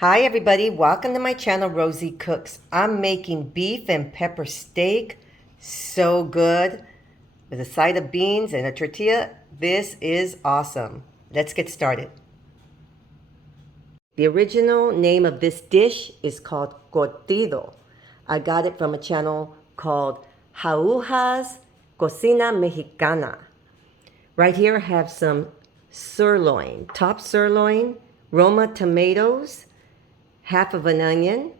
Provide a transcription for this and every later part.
Hi everybody, welcome to my channel Rosie Cooks. I'm making beef and pepper steak. So good. With a side of beans and a tortilla. This is awesome. Let's get started. The original name of this dish is called Cortadillo. I got it from a channel called Jauja's Cocina Mexicana. Right here I have some sirloin, top sirloin, roma tomatoes, half of an onion.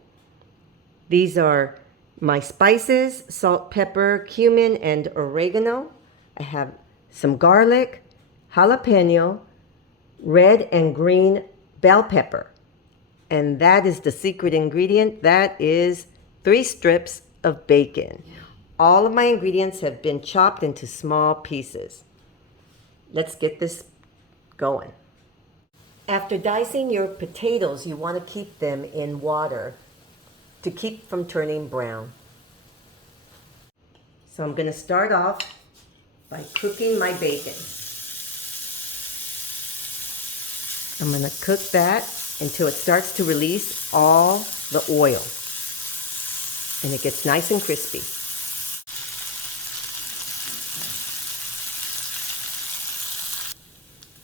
These are my spices: salt, pepper, cumin, and oregano. I have some garlic, jalapeño, red and green bell pepper. And that is the secret ingredient. That is 3 strips of bacon. All of my ingredients have been chopped into small pieces. Let's get this going. After dicing your potatoes, you want to keep them in water to keep from turning brown. So I'm going to start off by cooking my bacon. I'm going to cook that until it starts to release all the oil and it gets nice and crispy.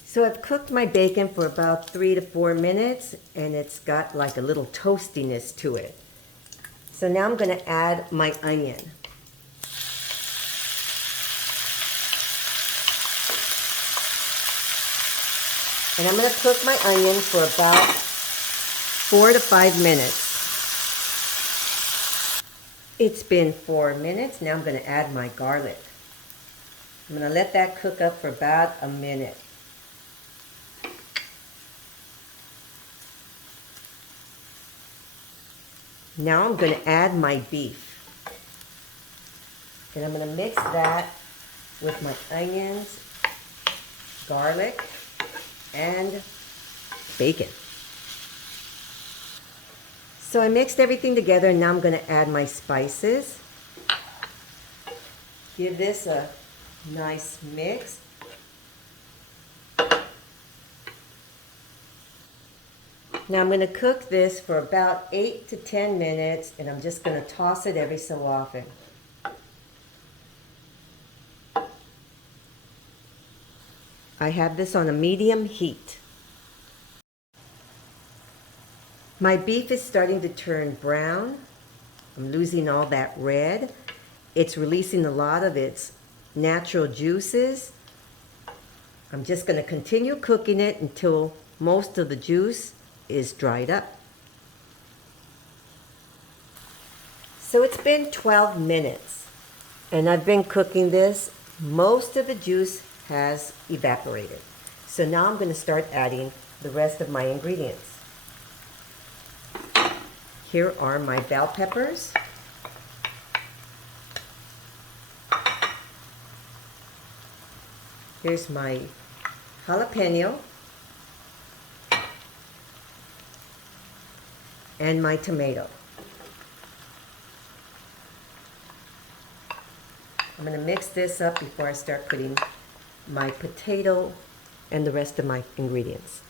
So I've cooked my bacon for about 3 to 4 minutes and it's got like a little toastiness to it. So now I'm going to add my onion. And I'm going to cook my onion for about 4 to 5 minutes. It's been 4 minutes. Now I'm going to add my garlic. I'm going to let that cook up for about a minute. Now I'm going to add my beef. And I'm going to mix that with my onions, garlic, and bacon. So I mixed everything together and now I'm going to add my spices. Give this a nice mix. Now I'm going to cook this for about 8 to 10 minutes and I'm just going to toss it every so often. I have this on a medium heat. My beef is starting to turn brown. I'm losing all that red. It's releasing a lot of its natural juices. I'm just going to continue cooking it until most of the juice is dried up. So it's been 12 minutes and I've been cooking this. Most of the juice has evaporated. So now I'm going to start adding the rest of my ingredients. Here are my bell peppers. Here's my jalapeno and my tomato. I'm going to mix this up before I start putting my potato and the rest of my ingredients.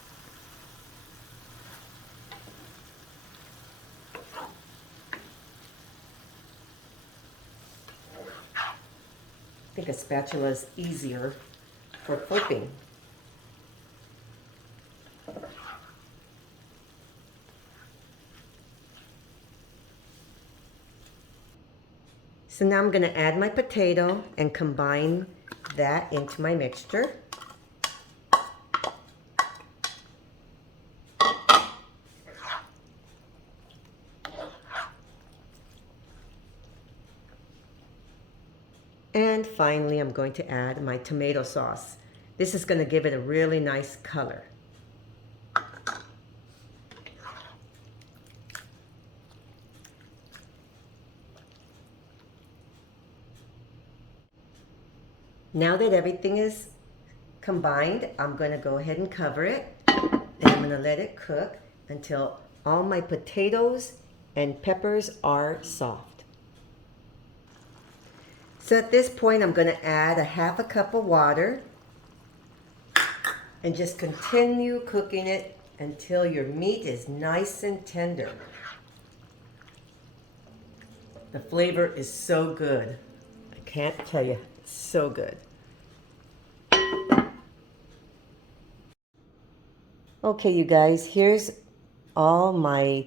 I think a spatula is easier for flipping. So now I'm going to add my potato and combine that into my mixture. And finally, I'm going to add my tomato sauce. This is going to give it a really nice color. Now that everything is combined, I'm going to go ahead and cover it. And I'm going to let it cook until all my potatoes and peppers are soft. So at this point, I'm going to add a ½ cup of water and just continue cooking it until your meat is nice and tender. The flavor is so good. I can't tell you, it's so good. Okay, you guys, here's all my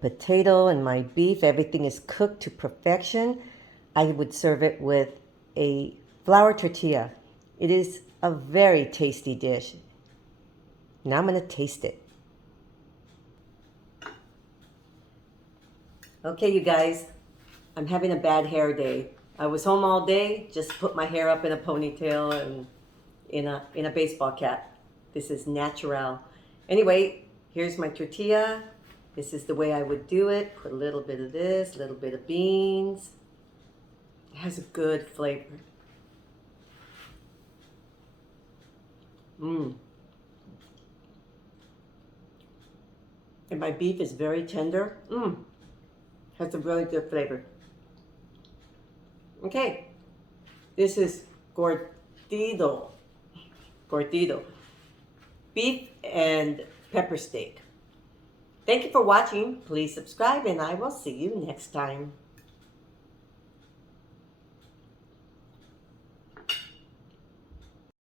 potato and my beef. Everything is cooked to perfection. I would serve it with a flour tortilla. It is a very tasty dish. Now I'm going to taste it. Okay, you guys, I'm having a bad hair day. I was home all day, just put my hair up in a ponytail and in a baseball cap. This is natural. Anyway, here's my tortilla. This is the way I would do it. Put a little bit of this, a little bit of beans. It has a good flavor. And my beef is very tender. Has a really good flavor. Okay, this is Cortadillo. Beef and pepper steak. Thank you for watching. Please subscribe and I will see you next time.